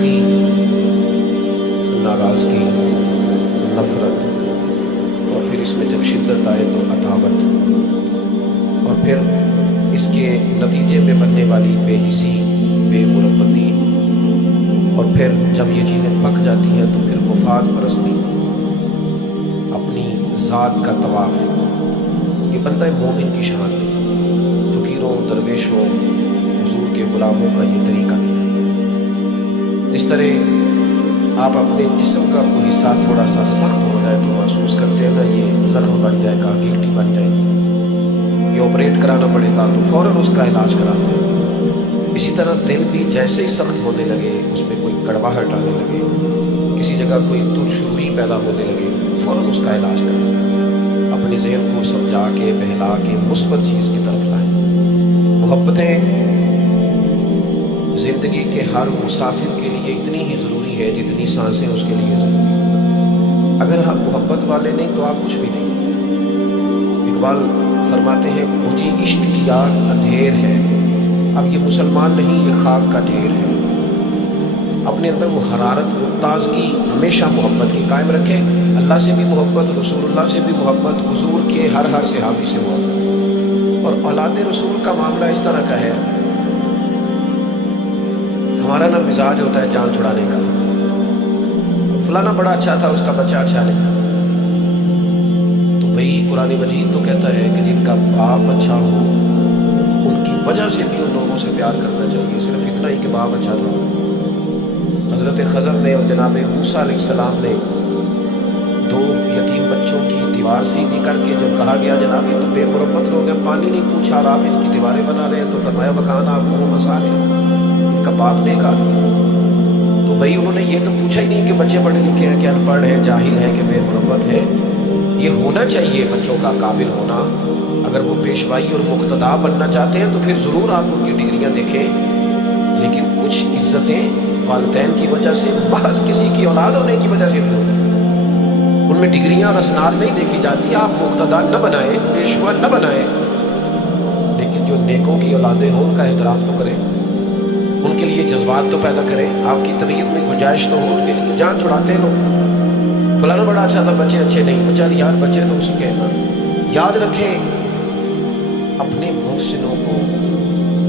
تلخی، ناراضگی، نفرت، اور پھر اس میں جب شدت آئے تو عداوت، اور پھر اس کے نتیجے میں بننے والی بے حسی، بے مروتی، اور پھر جب یہ چیزیں پک جاتی ہیں تو پھر مفاد پرستی، اپنی ذات کا طواف۔ یہ بندہ مومن کی شان ہے۔ فقیروں، درویشوں، حضور کے غلاموں کا یہ طریقہ ہے۔ جس طرح آپ اپنے جسم کا کوئی حصہ تھوڑا سا سخت ہو جائے تو محسوس کرتے ہیں نا، یہ زخم بن جائے گا، گلٹی بن جائے گی، یہ آپریٹ کرانا پڑے گا، تو فوراً اس کا علاج کراتے ہیں۔ اسی طرح دل بھی جیسے ہی سخت ہونے لگے، اس میں کوئی کڑواہٹ آنے لگے، کسی جگہ کوئی ترش روئی پیدا ہونے لگے، فوراً اس کا علاج کریں۔ اپنے ذہن کو سمجھا کے، بہلا کے مثبت چیز کی طرف لائیں۔ محبتیں زندگی کے ہر مسافر کے لیے اتنی ہی ضروری ہے جتنی سانسیں اس کے لیے ضروری ہیں۔ اگر آپ محبت والے نہیں تو آپ کچھ بھی نہیں۔ اقبال فرماتے ہیں مجھے عشق کی آگ اندھیر ہے، اب یہ مسلمان نہیں، یہ خاک کا ڈھیر ہے۔ اپنے اندر وہ حرارت، وہ تازگی ہمیشہ محبت کی قائم رکھیں۔ اللہ سے بھی محبت، رسول اللہ سے بھی محبت، حضور کے ہر صحابی سے محبت۔ اور اولاد رسول کا معاملہ اس طرح کا ہے، ہمارا نا مزاج ہوتا ہے جان چھڑانے کا، فلانا بڑا اچھا تھا، اس کا بچہ اچھا نہیں، تو بھئی قرآن مجید تو کہتا ہے کہ جن کا باپ اچھا ہو ان کی وجہ سے بھی ان لوگوں سے پیار کرنا چاہیے، صرف اتنا ہی کہ باپ اچھا تھا۔ حضرت خضر نے اور جناب موسیٰ علیہ السلام نے دو یتیم بچوں کی دیوار سیدھی کر کے جب کہا گیا جناب یہ تو بے مروت لوگ ہیں، پانی نہیں پوچھا اور آپ ان کی دیواریں بنا رہے ہیں، تو فرمایا وکان ابوہما صالحا، ان کا باپ نیک آدمی۔ تو بھائی انہوں نے یہ تو پوچھا ہی نہیں کہ بچے پڑھے لکھے ہیں کہ ان پڑھ ہیں، جاہل ہیں کہ بے مروت ہے۔ یہ ہونا چاہیے بچوں کا قابل ہونا۔ اگر وہ پیشوائی اور مقتدا بننا چاہتے ہیں تو پھر ضرور آپ ان کی ڈگریاں دیکھیں، لیکن کچھ عزتیں والدین کی وجہ سے، محض کسی کی اولاد ہونے کی وجہ سے بھی ہوتی ہیں، ان میں ڈگریاں اور اسناد نہیں دیکھی جاتی۔ آپ مقتدا نہ بنائیں، پیشوا نہ بنائیں، لیکن جو نیکوں کی اولادیں ہوں ان کا احترام تو کریں، ان کے لیے جذبات تو پیدا کریں۔ آپ کی طبیعت میں گنجائش تو ہو، ان کے لیے جان چھڑاتے ہیں لوگ، فلانا بڑا اچھا تھا، بچے اچھے نہیں، بچہ یار بچے تو اسی کے ہیں نا۔ یاد رکھیں اپنے محسنوں کو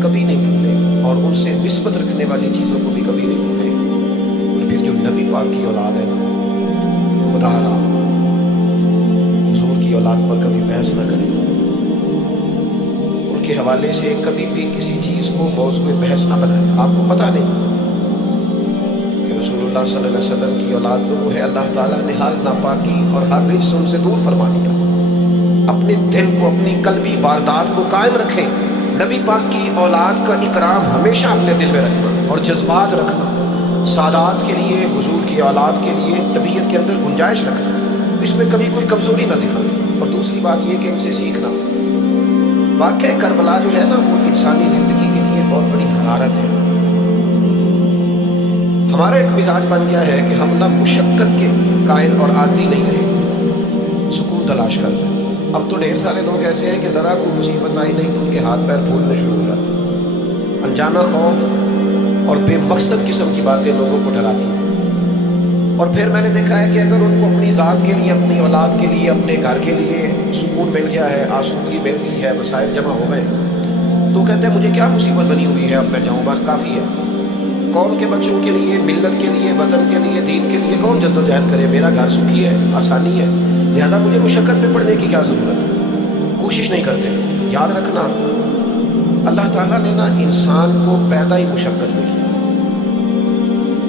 کبھی نہیں بھولیں، اور ان سے نسبت رکھنے والی چیزوں کو بھی کبھی نہیں بھولیں۔ اور پھر جو نبی پاک کی اولاد ہے نا، خدا را حضور کی اولاد پر کبھی بحث نہ کریں، ان کے حوالے سے کبھی بھی کسی چیز کو موضوع بحث نہ بنائیں۔ آپ کو پتہ نہیں کہ رسول اللہ صلی اللہ علیہ وسلم کی اولاد تو وہ ہے، اللہ تعالیٰ نے ہر ناپاکی اور ہر رجس ان سے دور فرما دیا۔ اپنے دل کو، اپنی قلبی واردات کو قائم رکھیں۔ نبی پاک کی اولاد کا اکرام ہمیشہ اپنے دل میں رکھنا اور جذبات رکھنا، سادات کے لیے، حضور کی اولاد کے لیے طبیعت کے اندر گنجائش رکھنا، اس میں کبھی کوئی کمزوری نہ دکھانا۔ اور دوسری بات یہ کہ ان سے سیکھنا۔ واقعہ کربلا جو ہے نا، وہ انسانی زندگی کے لیے بہت بڑی حرارت ہے۔ ہمارا ایک مزاج بن گیا ہے کہ ہم نہ مشقت کے قائل اور عادی نہیں رہے، سکون تلاش کرتے ہیں۔ اب تو ڈھیر سارے لوگ ایسے ہیں کہ ذرا کوئی مصیبت آئی نہیں تو ان کے ہاتھ پیر پھولنے شروع ہو جاتے ہیں۔ انجانا خوف اور بے مقصد قسم کی باتیں لوگوں کو ڈراتی ہیں۔ اور پھر میں نے دیکھا ہے کہ اگر ان کو اپنی ذات کے لیے، اپنی اولاد کے لیے، اپنے گھر کے لیے سکون مل گیا ہے، آسودگی مل گئی ہے، وسائل جمع ہو گئے، تو کہتے ہیں مجھے کیا مصیبت بنی ہوئی ہے، اب میں جاؤں بس کافی ہے۔ قوم کے بچوں کے لیے، ملت کے لیے، وطن کے لیے، دین کے لیے کون جد و جہد کرے؟ میرا گھر سکھی ہے، آسانی ہے، لہذا مجھے مشقت میں پڑنے کی کیا ضرورت ہے؟ کوشش نہیں کرتے۔ یاد رکھنا اللہ تعالیٰ نے نا انسان کو پیدا ہی مشقت میں کیا،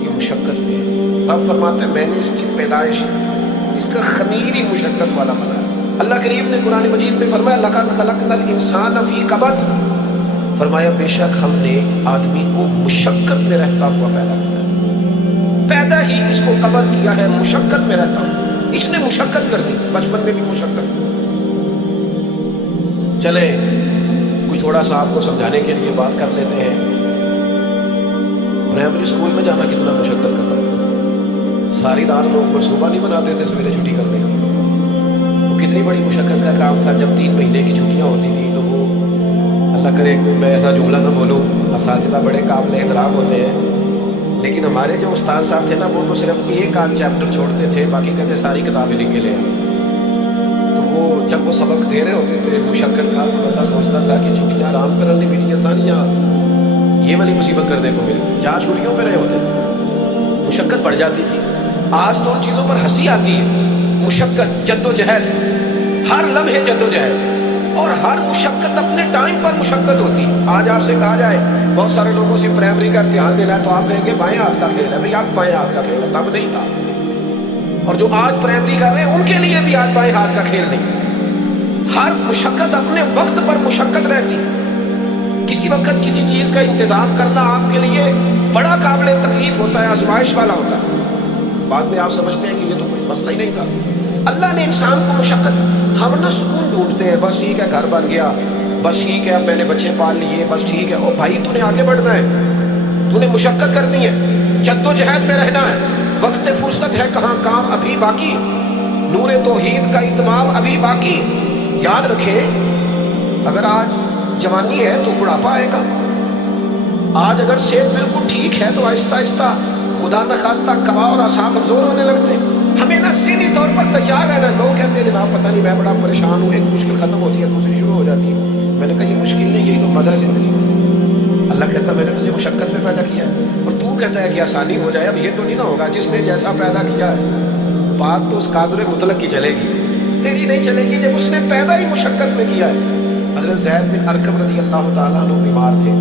یہ مشقت میں ہے۔ رب فرماتا ہے میں نے اس کی پیدائش، اس کا خمیر ہی مشقت والا بنایا۔ اللہ کریم نے قرآن مجید میں فرمایا لَقَدْ خَلَقْنَا الْإِنسَانَ فِي كَبَدٍ، فرمایا بے شک ہم نے آدمی کو مشقت میں رہتا ہوا پیدا کیا، پیدا ہی اس کو قبض کیا ہے، مشقت میں رہتا ہوں۔ اس نے مشقت کر دی، بچپن میں بھی مشقت۔ چلیں کچھ تھوڑا سا آپ کو سمجھانے کے لیے بات کر لیتے ہیں۔ پرائمری اسکول میں جانا کتنا مشقت کا کام تھا، ساری رات لوگ منصوبہ نہیں بناتے تھے سویرے چھٹی کرنے کا، وہ کتنی بڑی مشقت کا کام تھا۔ جب 3 مہینے کی چھٹیاں ہوتی تھیں تو وہ، اللہ کرے کوئی میں ایسا جملہ نہ بولوں، اساتذہ بڑے قابل احترام ہوتے ہیں، لیکن ہمارے جو استاد صاحب تھے نا وہ تو صرف ایک آدھ چیپٹر چھوڑتے تھے، باقی کہتے ساری کتابیں لکھ کے لے آئے۔ تو وہ جب وہ سبق دے رہے ہوتے تھے مشقت کا، تو اللہ سوچتا تھا کہ چھٹیاں آرام کرنے ملی، آسانیاں یہ والی مصیبت کرنے کو ملی۔ جہاں چھٹیوں پہ رہے ہوتے تھے مشقت بڑھ جاتی تھی۔ آج تو ان چیزوں پر ہنسی آتی ہے، مشقت، جد و جہد، ہر لمحے جد و جہد، اور ہر مشقت اپنے ٹائم پر مشقت ہوتی ہے۔ آج آپ سے کہا جائے بہت سارے لوگوں سے پرائمری کا امتحان دینا ہے تو آپ کہیں گے بائیں ہاتھ کا کھیل ہے، بھئی آپ بائیں ہاتھ کا کھیل ہے، تب نہیں تھا۔ اور جو آج پرائمری کر رہے ہیں ان کے لیے بھی آج بائیں ہاتھ کا کھیل نہیں۔ ہر مشقت اپنے وقت پر مشقت رہتی ہے۔ کسی وقت کسی چیز کا انتظام کرنا آپ کے لیے بڑا قابل تکلیف ہوتا ہے، آزمائش والا ہوتا ہے۔ بعد میں آپ سمجھتے ہیں کہ یہ تو کوئی مسئلہ ہی نہیں تھا۔ اللہ نے انسان کو مشقت، ہم نہ سکون ڈھونڈتے ہیں، بس ٹھیک ہے گھر بن گیا، بس ٹھیک ہے اب میں نے بچے پال لیے، بس ٹھیک ہے۔ او بھائی تو نے آگے بڑھنا ہے، تو نے مشقت کرنی ہے، جد و جہد میں رہنا ہے۔ وقت فرصت ہے کہاں، کام ابھی باقی، نور توحید کا اتمام ابھی باقی۔ یاد رکھیں اگر آج جوانی ہے تو بڑھاپا آئے گا، آج اگر صحت بالکل ٹھیک ہے تو آہستہ آہستہ خدا نخواستہ کبا اور اعصاب کمزور ہونے لگتے ہیں۔ ہمیں نہ ذہنی طور پر تیار رہنا۔ لوگ کہتے ہیں جناب پتہ نہیں میں بڑا پریشان ہوں، ایک مشکل ختم ہوتی ہے دوسری شروع ہو جاتی ہے۔ میں نے کہا یہ مشکل نہیں، یہی تو مزہ ہے زندگی میں۔ اللہ کہتا ہے میں نے تجھے مشقت میں پیدا کیا ہے، اور تو کہتا ہے کہ آسانی ہو جائے۔ اب یہ تو نہیں نہ ہوگا، جس نے جیسا پیدا کیا ہے بات تو اس قادر مطلق کی چلے گی، تیری نہیں چلے گی جب اس نے پیدا ہی مشقت میں کیا ہے۔ حضرت زید بن ارقم رضی اللہ تعالیٰ عنہ بیمار تھے،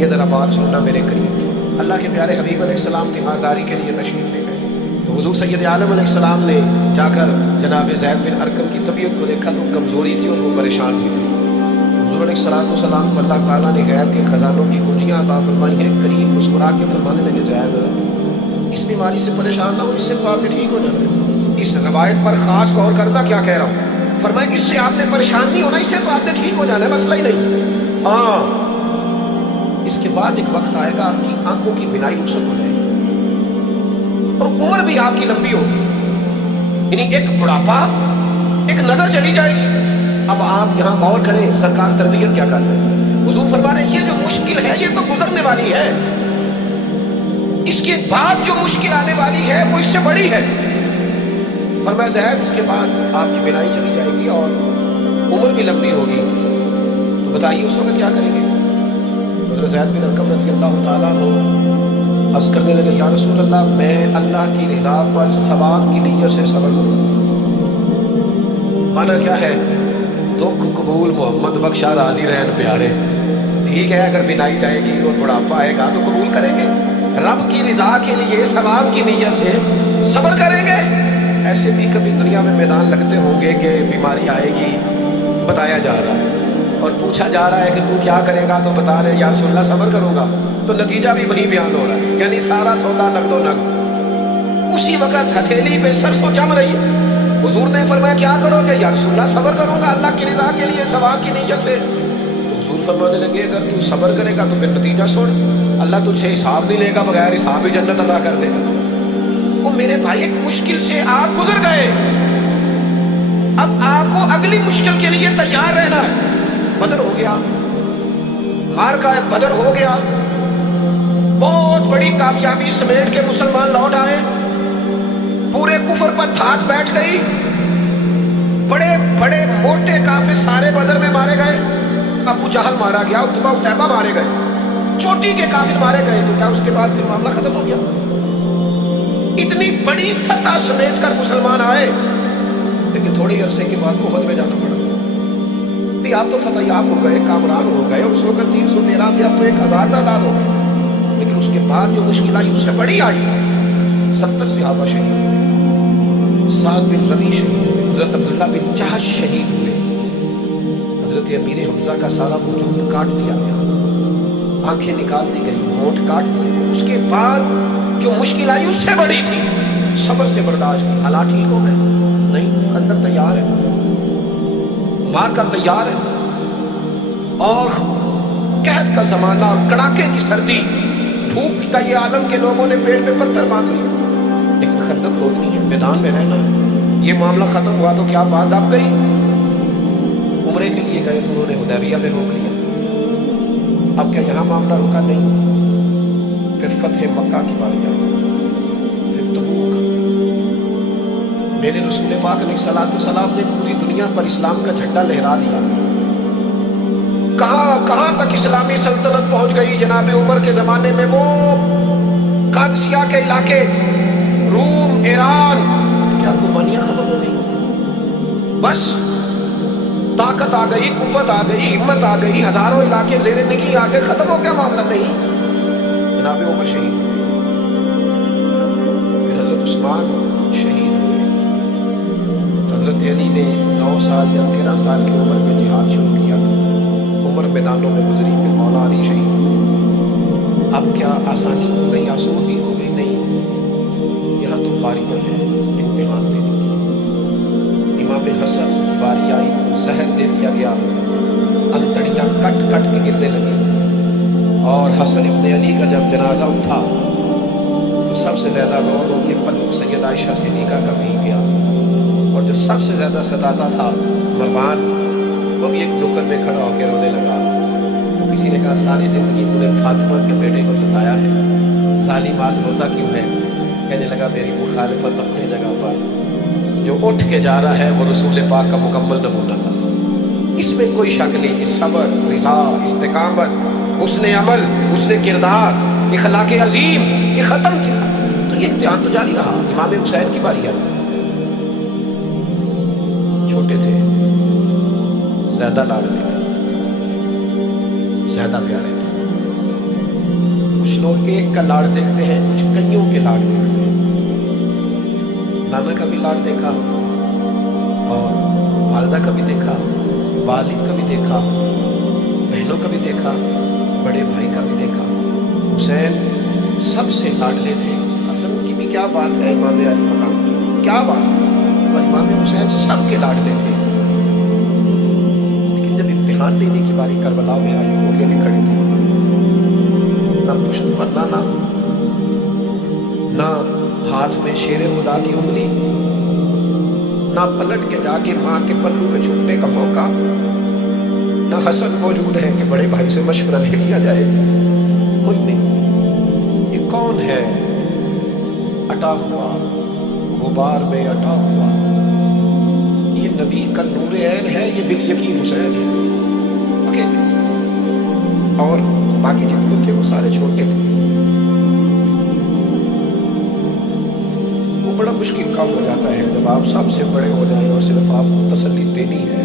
یہ ذرا بات سننا میرے قریب کی۔ اللہ کے پیارے حبیب علیہ السلام تیمارداری کے لیے تشریف لے گئے، تو حضور سید عالم علیہ السلام نے جا کر جناب زید بن ارقم کی طبیعت کو دیکھا تو کمزوری تھی اور وہ پریشان بھی تھی۔ حضور علیہ السلام کو اللہ تعالیٰ نے غیب کے خزانوں کی کنجیاں عطا فرمائی ہیں۔ قریب مسکرا کے فرمانے لگے زید اس بیماری سے پریشان نہ ہو، اس سے تو آپ نے ٹھیک ہو جانا ہے۔ اس روایت پر خاص غور کرنا کیا کہہ رہا ہوں، فرمایا اس سے آپ نے پریشان نہیں ہونا، اس سے تو آپ نے ٹھیک ہو جانا ہے، مسئلہ ہی نہیں۔ ہاں اس کے بعد ایک وقت آئے گا آپ کی آنکھوں کی بینائی رخصت ہو جائے گی اور عمر بھی آپ کی لمبی ہوگی، یعنی ایک بڑھاپا، ایک نظر چلی جائے گی۔ اب آپ یہاں غور کریں سرکار تربیت کیا کر رہے ہیں۔ حضور فرما رہے ہیں یہ جو مشکل ہے یہ تو گزرنے والی ہے، اس کے بعد جو مشکل آنے والی ہے وہ اس سے بڑی ہے۔ فرمایا زید اس کے بعد آپ کی بینائی چلی جائے گی اور عمر بھی لمبی ہوگی، تو بتائیے اس وقت کیا کریں گے۔ حضرت زید بن ارقم رضی اللہ تعالیٰ عنہ عرض کرنے لگے یا رسول اللہ میں اللہ کی رضا پر ثواب کی نیت سے صبر کروں۔ مانا کیا ہے، دکھ قبول محمد بخشا راضی رہن پیارے۔ ٹھیک ہے اگر بینائی جائے گی اور بڑھاپا آئے گا تو قبول کریں گے، رب کی رضا کے لیے ثواب کی نیت سے صبر کریں گے۔ ایسے بھی کبھی دنیا میں میدان لگتے ہوں گے کہ بیماری آئے گی، بتایا جا رہا ہے اور پوچھا جا رہا ہے کہ تو کیا کرے گا، تو بتا رہے یا رسول اللہ صبر کروں گا، تو نتیجہ بھی وہی بیان ہو رہا ہے، یعنی سارا سودا نقد و نقد۔ اسی وقت ہتھیلی پہ سرسوں جم رہی ہے۔ حضور نے فرمایا کیا کرو گے، یا رسول اللہ صبر کروں گا اللہ کی رضا کے لیے ثواب کی نیت سے۔ تو حضور فرمانے لگے اگر تو صبر کرے گا تو پھر نتیجہ سن، اللہ تجھ سے حساب نہیں لے گا، بغیر حساب ہی جنت عطا کر دے گا۔ وہ میرے بھائی ایک مشکل سے آپ گزر گئے، اب آپ کو اگلی مشکل کے لیے تیار رہنا ہے۔ بدر ہو گیا، مارکہ بدر ہو گیا، بہت بڑی کامیابی سمیٹ کے مسلمان لوٹ آئے، پورے کفر پر دھات بیٹھ گئی، بڑے بڑے موٹے کافر سارے بدر میں مارے گئے، ابو جہل مارا گیا، عتبہ عتیبہ مارے گئے، چوٹی کے کافر مارے گئے، تو کیا اس کے بعد پھر معاملہ ختم ہو گیا؟ اتنی بڑی فتح سمیٹ کر مسلمان آئے، لیکن تھوڑی عرصے کے بعد احد میں جانا پڑا۔ آپ تو فتح یاب ہو گئے، کامران ہو گئے، اور اس وقت 313 تھے، اب تو 1000 تعداد ہو گئے، لیکن اس کے بعد جو مشکل آئی اس سے بڑی آئی۔ 70 صحابہ شہید ہوئے، سعد بن ربیع شہید ہوئے، حضرت عبداللہ بن جہش شہید ہوئے، حضرت امیر حمزہ کا سارا وجود کاٹ دیا گیا، آنکھیں نکال دی گئی، ہونٹ کاٹ دیے۔ اس کے بعد جو مشکل آئی اس سے بڑی تھی، صبر سے برداشت کی۔ حالات ٹھیک ہو گئے نہیں، خندق تیار ہے، مارکہ تیار ہے، اور قحط کا زمانہ، کڑاکے کی سردی، بھوک کا یہ عالم کے لوگوں نے پیٹ پہ پتھر باندھ لیے، لیکن خندق کھودنی ہے، میدان میں رہنا ہے۔ یہ معاملہ ختم ہوا تو کیا بات دب گئی؟ عمرے کے لیے گئے تو انہوں نے حدیبیہ میں روک لیا، اب کیا یہاں معاملہ رکا؟ نہیں، پھر فتح مکہ کی باری آئی، پھر تبوک۔ میرے رسول پاک علیہ الصلوۃ والسلام نے پوری دنیا پر اسلام کا جھنڈا لہرا دیا۔ کہاں کہاں تک اسلامی سلطنت پہنچ گئی جناب عمر کے زمانے میں، وہ قادسیہ کے علاقے، روم، ایران، کیا قربانیاں ختم ہو گئی؟ بس طاقت آ گئی، قوت آ گئی، ہمت آ گئی، ہزاروں علاقے زیر نگی آ گئے، ختم ہو گیا معاملہ؟ نہیں، جناب عمر شہید ہوئے، پھر حضرت عثمان شہید ہوئے، حضرت علی نے 9 سال یا 13 سال کی عمر میں جہاد شروع کیا تھا، عمر میدانوں میں گزری، پھر مولا علی شہید ہوئے۔ اب کیا آسانی ہو گئی، آسودگی ہو گئی؟ نہیں، یہاں تو باریاں ہیں امتحان دینے کی۔ امام حسن کی باری آئی، زہر دے دیا گیا، انتڑیاں کٹ کٹ کے گرنے لگی، اور حسن ابن علی کا جب جنازہ اٹھا تو سب سے زیادہ رو رو کے پلو سیدہ عائشہ صدیقہ کا بھی گیا، اور جو سب سے زیادہ ستاتا تھا مروان، وہ بھی ایک نکر میں کھڑا ہو کے رونے لگا۔ تو کسی نے کہا ساری زندگی تو نے فاطمہ کے بیٹے کو ستایا ہے، سالم آج روتا کیوں ہے؟ کہنے لگا میری مخالفت اپنی جگہ پر، جو اٹھ کے جا رہا ہے وہ رسول پاک کا مکمل نمونہ تھا، اس میں کوئی شک نہیں کہ صبر، رضا، استقامت، حسن عمل، حسن کردار، اخلاق عظیم، یہ ختم تھے۔ تو یہ امتحان تو جاری رہا۔ امام حسین کی باری آئی، چھوٹے تھے، زیادہ لاڈلے تھے، زیادہ پیارے تھے۔ کچھ لوگ ایک کا لاڈ دیکھتے ہیں، کچھ کئیوں کے لاڈ دیکھتے ہیں۔ نانا کا بھی لاڈ دیکھا، اور والدہ کا بھی دیکھا، والد کا بھی دیکھا، بہنوں کا بھی دیکھا، بڑے بھائی کا بھی دیکھا۔ حسین سب سے لاڈلے تھے۔ حسن کی بھی کیا بات ہے، امام علی مقام کی کیا بات، اور امام حسین سب کے لاڈلے تھے۔ لیکن جب امتحان دینے کی باری کربلا میں آئی، وہ اکیلے کھڑے تھے، نہ پشت پر نہ ہاتھ میں شیر خدا کی انگلی، نہ پلٹ کے جا کے ماں کے پلو میں چھپنے کا موقع، نہ حسن موجود ہے کہ بڑے بھائی سے مشورہ لے لیا جائے، کوئی نہیں۔ یہ کون ہے اٹا ہوا، غبار میں اٹا ہوا؟ یہ نبی کا نور عین ہے، یہ بالیقین حسین ہے اکیلے، اور باقی جتنے تھے وہ سارے چھوٹے تھے۔ وہ بڑا مشکل کام ہو جاتا ہے جب آپ سب سے بڑے ہو جائیں اور صرف آپ کو تسلی دینی ہے،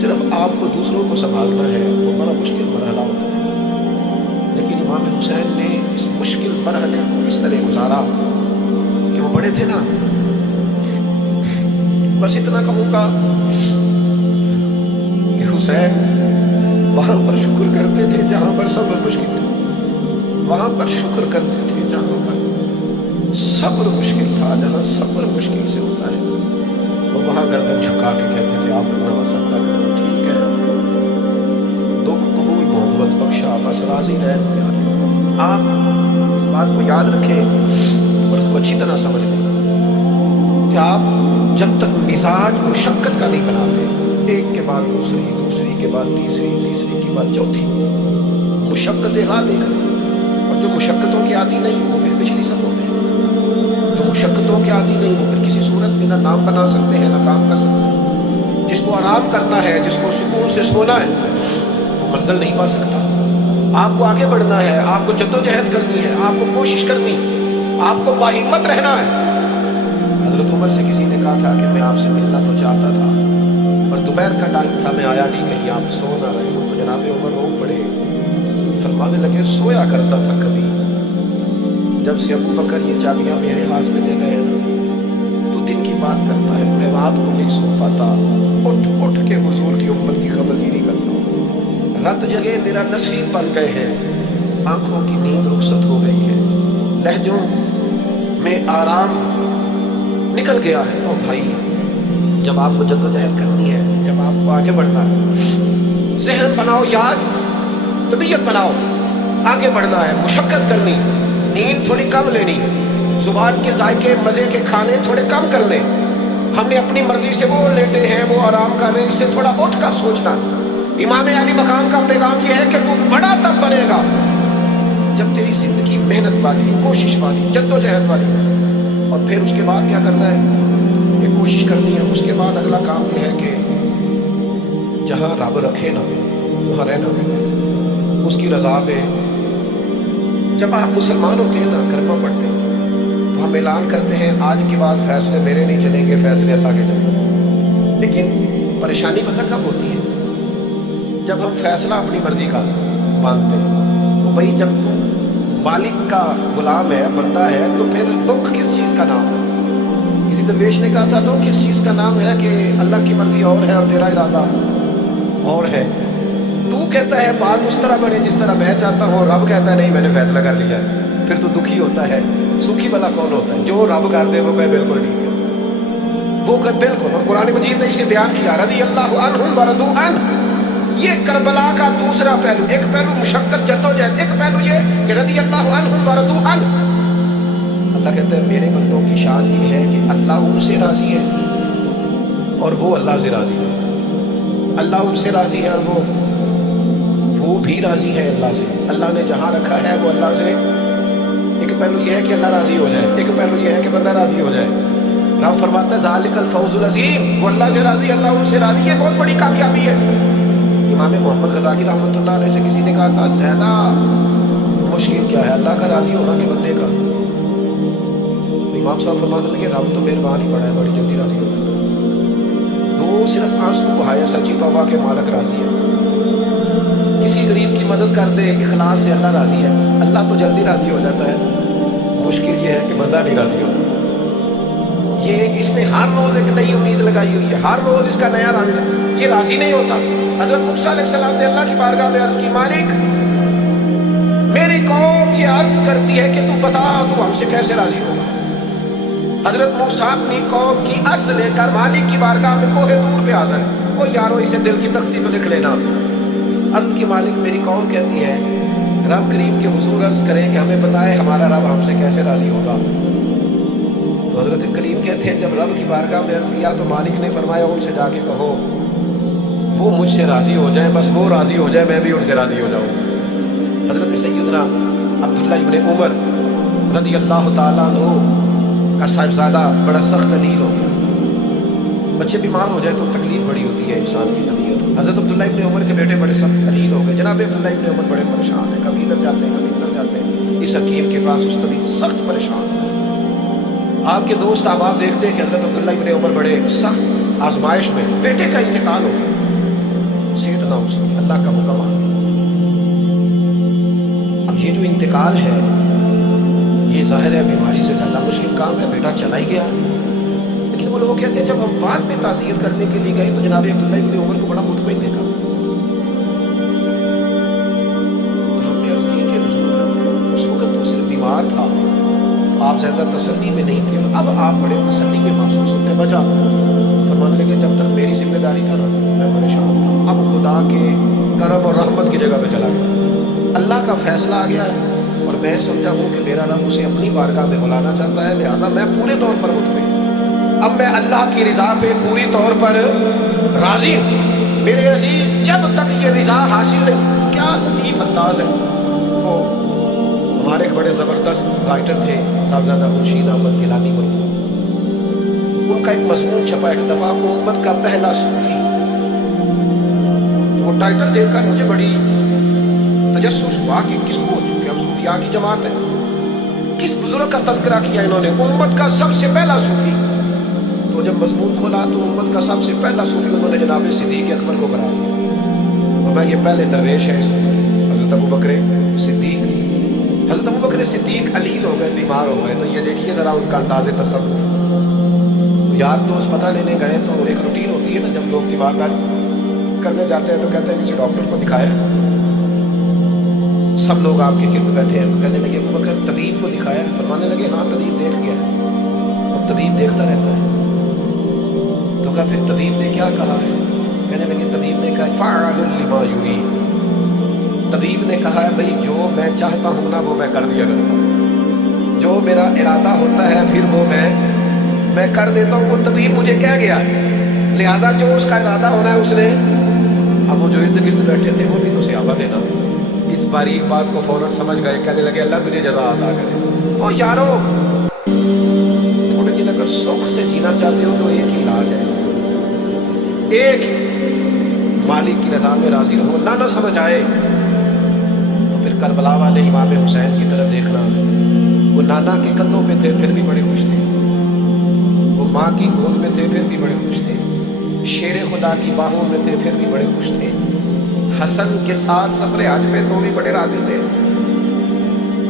صرف آپ کو دوسروں کو سنبھالنا ہے، وہ بڑا مشکل مرحلہ ہوتا ہے۔ لیکن امام حسین نے اس مشکل مرحلے کو اس طرح گزارا کہ وہ بڑے تھے نا۔ بس اتنا کہوں گا کہ حسین وہاں پر شکر کرتے تھے جہاں پر صبر مشکل تھا، وہاں پر شکر کرتے تھے جہاں پر صبر مشکل تھا۔ جہاں صبر مشکل سے ہوتا ہے وہ وہاں گردن جھکا کے کہتے تھے آپ اپنا وسط تک ٹھیک ہے، دکھ قبول محمد بخشا، بس راضی رہ پیارے۔ آپ اس بات کو یاد رکھیں اور اس کو اچھی طرح سمجھ لیں کہ آپ جب تک مزاج مشقت کا نہیں بناتے، ایک کے بعد دوسری، دوسری کے بعد تیسری، تیسری کے بعد چوتھی مشقتیں راہ دے کر، اور جو مشقتوں کی عادی نہیں وہ پھر پچھلی صفوں میں، جو مشقتوں کی عادی نہیں وہ پھر کسی صورت میں نہ نام بنا سکتے ہیں نہ کام کر سکتے ہیں۔ جس کو آرام کرنا ہے، جس کو سکون سے سونا ہے، وہ منزل نہیں پا سکتا۔ آپ کو آگے بڑھنا ہے، آپ کو جدوجہد کرنی ہے، آپ کو کوشش کرنی، آپ کو باہمت رہنا ہے۔ حضرت عمر سے کسی نے کہا تھا کہ میں آپ سے ملنا تو چاہتا تھا، اور دوپہر کا ٹائم تھا، میں آیا نہیں، کہیں آپ سو نہ رہے ہو۔ تو جناب عمر رو پڑے، فرمانے لگے سویا کرتا تھا کبھی، جب سے ابو بکر یہ چابیاں میرے ہاتھ میں دے گئے نا، تو دن کی بات کرتا ہے، میں رات کو نہیں سو پاتا، اٹھ اٹھ کے حضور کی امت کی خبرگیری کرتا ہوں۔ رت جگہ میرا نصیب بن گئے ہیں، آنکھوں کی نیند رخصت ہو گئی ہے، لہجوں میں آرام نکل گیا ہے۔ او بھائی، جب آپ کو جدوجہد کرنی ہے، جب آپ کو آگے بڑھنا ہے، ذہن بناؤ یاد، طبیعت بناؤ، آگے بڑھنا ہے، مشقت کرنی، نیند تھوڑی کم لینی، زبان کے ذائقے مزے کے کھانے تھوڑے کم کرنے۔ ہم نے اپنی مرضی سے وہ لیٹے ہیں، وہ آرام کر رہے ہیں، اس سے تھوڑا اٹھ کر سوچنا۔ امام علی مقام کا پیغام یہ ہے کہ تو بڑا تب بنے گا جب تیری زندگی محنت والی، کوشش والی، جدوجہد والی، اور پھر اس کے بعد کیا کرنا ہے؟ ایک کوشش کرنی ہے. اس کے بعد اگلا کام یہ ہے کہ جہاں رب رکھے نا وہاں رہنا ہے، اس کی رضا پہ. جب آپ مسلمان ہوتے ہیں نا، کلمہ پڑھتے ہیں، تو ہم اعلان کرتے ہیں آج کے بعد فیصلے میرے نہیں چلیں گے، فیصلے اللہ کے چلیں گے. لیکن پریشانی پتہ کب ہوتی ہے؟ جب ہم فیصلہ اپنی مرضی کا مانگتے ہیں. وہ بھائی جب تو مالک کا غلام ہے، بندہ ہے، تو پھر دکھ کس چیز کا نام ہے؟ کسی درویش نے کہا تھا دکھ کس چیز کا نام ہے کہ اللہ کی مرضی اور ہے اور تیرا ارادہ اور ہے. تو کہتا ہے بات اس طرح بنے جس طرح میں چاہتا ہوں، اور رب کہتا ہے نہیں میں نے فیصلہ کر لیا ہے. پھر تو دکھی ہوتا ہے. سکھی والا کون ہوتا ہے؟ جو رب کر دے وہ کہے بالکل ٹھیک ہے، وہ کہے بالکل. اور قرآن مجید نے اسے بیان کیا رضی اللہ عنہم ورضوا عنہ. یہ کربلا کا دوسرا پہلو. ایک پہلو مشقت جدوجہد، ایک پہلو یہ کہ رضی اللہ عنہم ورضوا عنہ. اللہ کہتا ہے میرے بندوں کی شان یہ ہے کہ اللہ ان سے راضی ہے اور وہ اللہ سے راضی ہے. اللہ ان سے راضی ہے اور وہ بھی راضی ہے اللہ سے. اللہ نے جہاں رکھا ہے وہ اللہ سے. ایک پہلو یہ ہے کہ اللہ راضی ہو جائے، ایک پہلو یہ ہے کہ بندہ راضی ہو جائے. رب فرماتا ہے ذالک الفوز العظیم. وہ اللہ سے راضی، اللہ ان سے راضی. یہ بہت بڑی کامیابی ہے. امام محمد غزالی رحمۃ اللہ علیہ سے کسی نے کہا تھا زیادہ مشکل کیا ہے، اللہ کا راضی ہونا کہ بندے کا؟ تو امام صاحب فرمانے لگے رب تو مہربان ہی بڑا ہے، بڑی جلدی راضی ہو جاتا ہے. دو صرف آنسو بہائے سچی توبہ کے مالک راضی ہے. کسی غریب کی مدد کر دے اخلاص سے، اللہ راضی ہے. اللہ تو جلدی راضی ہو جاتا ہے. مشکل یہ ہے کہ بندہ نہیں راضی ہوتا. یہ اس نے ہر روز ایک نئی امید لگائی ہوئی ہے، ہر روز اس کا نیا رنگ ہے. یہ راضی نہیں ہوتا. حضرت موسیٰ علیہ السلام نے اللہ کی بارگاہ میں عرض کی مالک میری قوم یہ عرض کرتی ہے کہ تو بتا تو ہم سے کیسے راضی ہوگا. حضرت موسیٰ اپنی قوم کی عرض لے کر مالک کی بارگاہ میں کوہ طور پہ حاضر. وہ یارو اسے دل کی تختی پہ لکھ لینا. عرض کی مالک میری قوم کہتی ہے رب کریم کے حضور عرض کریں کہ ہمیں بتائے ہمارا رب ہم سے کیسے راضی ہوگا. تو حضرت کریم کہتے ہیں جب رب کی بارگاہ میں عرض کیا تو مالک نے فرمایا ان سے جا کے کہو وہ مجھ سے راضی ہو جائیں، بس وہ راضی ہو جائے میں بھی ان سے راضی ہو جاؤں. حضرت سیدنا عبداللہ ابن عمر رضی اللہ تعالیٰ عنہ کا صاحبزادہ بڑا سخت علیل ہو گیا. بچے بیمار ہو جائے تو تکلیف بڑی ہوتی ہے انسان کی طبیعت کو. حضرت عبداللہ ابن عمر کے بیٹے بڑے سخت علیل ہو گئے. جناب عبداللہ ابن عمر بڑے پریشان ہیں، کبھی ادھر جاتے ہیں کبھی ادھر جاتے ہیں. اس حکیم کے پاس اس طبیعت سخت پریشان ہے. آپ کے دوست احباب دیکھتے ہیں کہ حضرت عبداللہ ابن عمر بڑے سخت آزمائش میں. بیٹے کا انتقال ہو گیا، صحت نہ ہو سکی، اللہ کا حکم آ گیا. اب یہ جو انتقال ہے یہ ظاہر ہے بیماری سے زیادہ مشکل کام ہے. بیٹا چلا ہی گیا. لیکن وہ لوگ کہتے ہیں جب ہم بعد میں تعزیت کرنے کے لیے گئے تو جناب عبداللہ ابن عمر کو بڑا مطمئن دیکھا. تو ہم نے عرض کی کہ حضور اس وقت تو صرف بیمار تھا تو آپ زیادہ تسلی میں نہیں تھے، اب آپ بڑے تسلی میں محسوس ہوتے. وجہ تو فرمانے لگے جب تک میری ذمہ داری تھا نا میں پریشان تھا، اب خدا کے کرم اور رحمت کی جگہ پہ چلا گیا. اللہ کا فیصلہ آ گیا ہے اور میں سمجھا ہوں کہ میرا رب اسے اپنی بارگاہ میں بلانا چاہتا ہے، لہذا میں پورے طور پر مطمئن. اب میں اللہ کی رضا پہ پوری طور پر راضی ہوں. میرے عزیز جب تک یہ رضا حاصل نہیں، کیا لطیف انداز ہے. وہ ہمارے ایک بڑے زبردست رائٹر تھے صاحبزادہ خورشید احمد گیلانی مرحوم. ان کا ایک مضمون چھپا ایک دفعہ امت کا پہلا صوفی. تو وہ ٹائٹل دیکھ کر مجھے بڑی تجسس ہوا کہ کس کو، چونکہ ہم صوفیاء کی جماعت ہے، کس بزرگ کا تذکرہ کیا انہوں نے. امت کا سب سے پہلا صوفی. تو جب مضمون کھولا تو امت کا سب سے پہلا صوفی انہوں نے جناب صدیق اکبر کو قرار دیا. اور میں یہ پہلے درویش ہے اس وقت حضرت ابو بکر صدیق. حضرت ابو بکر صدیق علیل ہو گئے، بیمار ہو گئے. تو یہ دیکھیے ذرا ان کا انداز تصرف. یار دوست پتہ لینے گئے تو ایک روٹین ہوتی ہے نا، جب لوگ تیماردار کرنے جاتے ہیں تو کہتے ہیں کسی ڈاکٹر کو دکھایا. سب لوگ آپ کے گرد بیٹھے ہیں تو کہنے لگے ابو بکر طبیب کو دکھایا. فرمانے لگے ہاں طبیب دیکھ گیا ہے. اب طبیب دیکھتا رہتا ہے. تو کہا پھر طبیب نے کیا کہا ہے؟ کہنے لگے طبیب نے کہا فعال لما یرید. طبیب نے کہا ہے بھائی جو میں چاہتا ہوں نا وہ میں کر دیا کرتا ہوں، جو میرا ارادہ ہوتا ہے پھر وہ میں کر دیتا ہوں. وہ طبیب مجھے کہہ گیا ہے، لہذا جو اس کا ارادہ ہونا ہے اس نے. اب وہ جو ارد گرد بیٹھے تھے وہ بھی تو صحابہ تھے نا. اس باریک بات کو فوراً سمجھ گئے، کہنے لگے اللہ تجھے جزا عطا کرے۔ او یارو، تھوڑے دن اگر سکھ سے جینا چاہتے ہو تو ایک ہی علاج ہے، ایک مالک کی رضا میں راضی رہو۔ نہ سمجھ آئے تو پھر کربلا والے امام حسین کی طرف دیکھنا، وہ نانا کے کندھوں پہ تھے پھر بھی بڑے خوش تھے، وہ ماں کی گود میں تھے پھر بھی بڑے خوش تھے، شیر خدا کی باہوں میں تھے پھر بھی بڑے خوش تھے، حسن کے ساتھ سفر حج پہ تو بھی بڑے راضی تھے،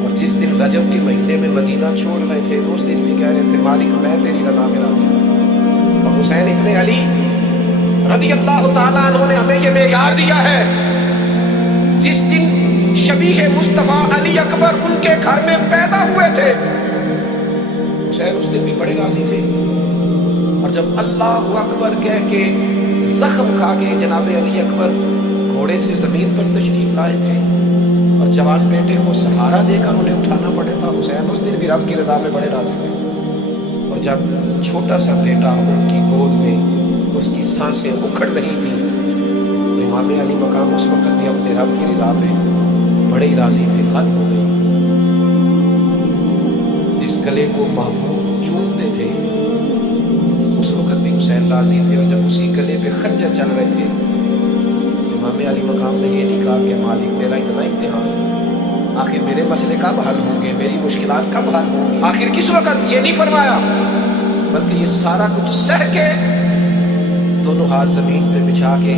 اور جس دن رجب کے مہینے میں مدینہ چھوڑ رہے تھے تو اس دن بھی کہہ رہے تھے مالک میں تیری رضا میں راضی ہوں۔ اور حسین ابن علی رضی اللہ تعالیٰ عنہ نے ہمیں یہ معیار دیا ہے، جس دن شبیہ مصطفیٰ علی اکبر ان کے گھر میں پیدا ہوئے تھے، حسین اس دن بھی بڑے راضی تھے، اور جب اللہ اکبر کہہ کے زخم کھا کے جناب علی اکبر گھوڑے سے زمین پر تشریف لائے تھے اور جوان بیٹے کو سہارا دے کر انہیں اٹھانا پڑے تھا، حسین اس دن بھی رب کی رضا پہ بڑے راضی تھے۔ اور جب چھوٹا سا بیٹا ان کی گود میں اس کی سانسیں اکھڑ رہی تھی تو امام علی مقام اس وقت بھی اپنے رب کی رضا پہ بڑے ہی راضی تھے۔ حد ہو گئی، جس گلے کو محبوب چومتے تھے اس وقت بھی حسین راضی تھے، اور جب اسی گلے پہ خنجر چل رہے تھے امام علی مقام نے یہ نہیں کہا کہ مالک میرا اتنا امتحان، آخر میرے مسئلے کب حل ہوں گے، میری مشکلات کب حل ہوں گی، آخر کس وقت، یہ نہیں فرمایا، بلکہ یہ سارا کچھ سہ کے دونوں ہاتھ زمین پہ بچھا کے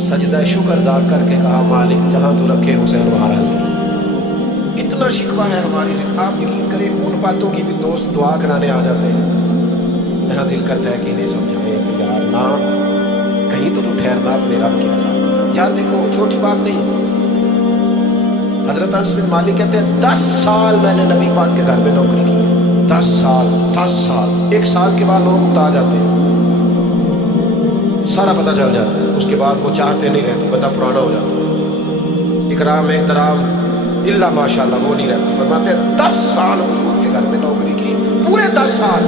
سجدہ شکر ادا کر کے کہا مالک جہاں تو رکھے حسین وہاں حاضر۔ اتنا شکوہ ہے ہماری سے، آپ یقین کریں ان باتوں کی بھی دوست دعا کرانے آ جاتے ہیں، یہاں دل کرتا ہے کہ انہیں سمجھائیں کہ یار نہ کہیں تو ٹھہرنا اپنے رب کے ساتھ۔ یار دیکھو چھوٹی بات نہیں، حضرت انس بن مالک کہتے ہیں 10 سال میں نے نبی پاک کے گھر میں نوکری کی، 10 سال 10 سال، 1 سال کے بعد لوگ اکتا جاتے ہیں، سارا پتہ چل جاتا ہے، اس کے بعد وہ چاہتے نہیں رہتے، بندہ پرانا ہو جاتا ہے، اکرام احترام الا ماشاءاللہ وہ نہیں رہتا۔ فرماتے ہیں 10 سال حضور کے گھر میں نوکری کی، پورے 10 سال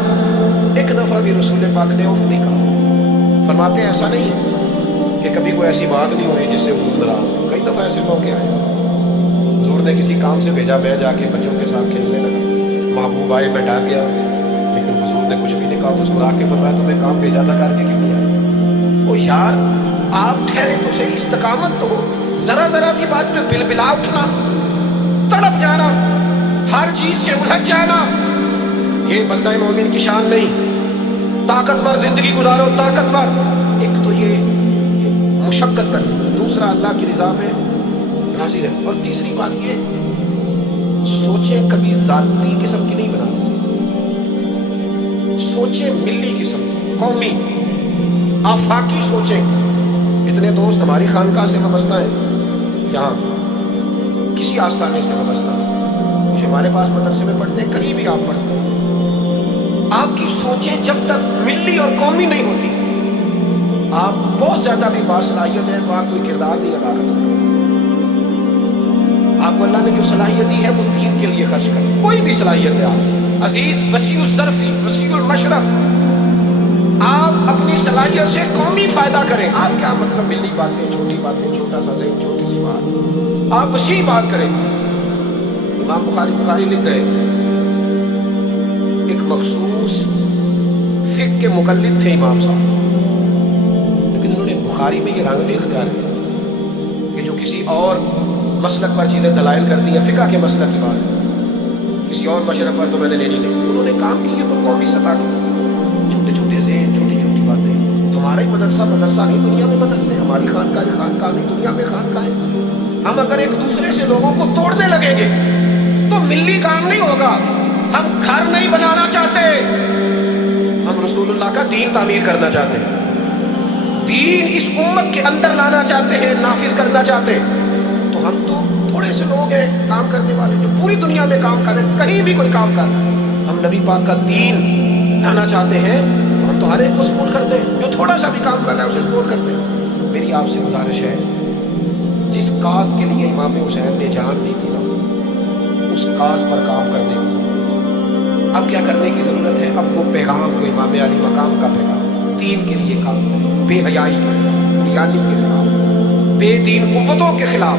ایک دفعہ بھی رسول پاک نے اف نہیں کہا۔ فرماتے ہیں ایسا نہیں کہ کبھی کوئی ایسی بات نہیں ہوئی جس سے وہ ناراض ہو، کئی دفعہ ایسے موقع آئے، حضور نے کسی کام سے بھیجا، میں جا کے بچوں کے ساتھ کھیلنے لگا، محبوب آئے میں ڈر گیا، لیکن حضور نے کچھ بھی نہیں کہا، مسکرا کے فرمایا تمہیں کام بھیجا تھا کر کے کیوں نہیں آئے؟ او یار آپ ٹھہرے تو صحیح، استقامت تو ہو، ذرا ذرا سی بات پہ بلبلا اٹھنا، تڑپ جانا، ہر چیز سے الجھ جانا، یہ بندہ مومن کی شان نہیں۔ طاقتور زندگی گزارو، طاقتور، ایک تو یہ مشقت کرنا، دوسرا اللہ کی رضا پہ راضی رہے، اور تیسری بات یہ سوچیں کبھی ذاتی قسم کی نہیں بنا، سوچیں ملی قسم کی، قومی آفاقی سوچیں۔ اتنے دوست ہماری خانقاہ سے وابستہ ہیں، یہاں کسی آستانے سے وابستہ ہیں، کچھ ہمارے پاس مدرسے میں پڑھتے ہیں، کہیں بھی آپ پڑھتے ہیں، آپ کی سوچیں جب تک ملی اور قومی نہیں ہوتی، آپ بہت زیادہ بھی باصلاحیت ہے تو آپ کوئی کردار نہیں ادا کر سکتے۔ آپ کو اللہ نے جو صلاحیت دی ہے وہ دین کے لیے خرچ کریں، کوئی بھی صلاحیت ہے آپ عزیز، وسیع الظرفی وسیع المشرف، آپ اپنی صلاحیت سے قومی فائدہ کریں۔ آپ کیا مطلب ملی باتیں، چھوٹی باتیں، چھوٹا سا ذہن، چھوٹی سی بات، آپ وسیع بات کریں۔ امام بخاری لکھ گئے، ایک مخصوص فقہ کے مقلد تھے امام صاحب، لیکن انہوں نے بخاری میں یہ رنگ نہیں اختیار کیا کہ جو کسی اور مسلک پر چیزیں دلائل کرتی ہیں، فقہ کے مسلک کی بات، کسی اور مشرق پر تو میں نے لینی نہیں۔ انہوں نے کام کی ہے تو قومی سطح کی چھوٹے چھوٹے ذہن، چھوٹی چھوٹی باتیں، ہمارا ہی مدرسہ نہیں، دنیا میں مدرسے، ہماری خانقاہ نہیں، دنیا میں خانقاہ۔ ہم اگر ایک دوسرے سے لوگوں کو توڑنے لگیں گے تو ملی کام نہیں ہوگا۔ ہم گھر نہیں بنانا چاہتے، ہم رسول اللہ کا دین تعمیر کرنا چاہتے ہیں، دین اس امت کے اندر لانا چاہتے ہیں، نافذ کرنا چاہتے ہیں۔ تو ہم تو تھوڑے سے لوگ ہیں کام کرنے والے جو پوری دنیا میں کام کر رہے ہیں، کہیں بھی کوئی کام کر رہا ہے، ہم نبی پاک کا دین لانا چاہتے ہیں، ہم تو ہر ایک کو سپورٹ کرتے ہیں، جو تھوڑا سا بھی کام کر رہا ہے اسے سپورٹ کرتے ہیں۔ میری آپ سے گزارش ہے، جس کاز کے لیے امام حسین نے جان دی تھی نا، اس کاز پر کام کرنے کی ضرورت ہے۔ اب کیا کرنے کی ضرورت ہے؟ اب وہ پیغام جو امام علی مقام کا پیغام، دین کے لیے کام کریں، بے حیائی کے خلاف، بیانی کے خلاف، بے دین قوتوں کے خلاف،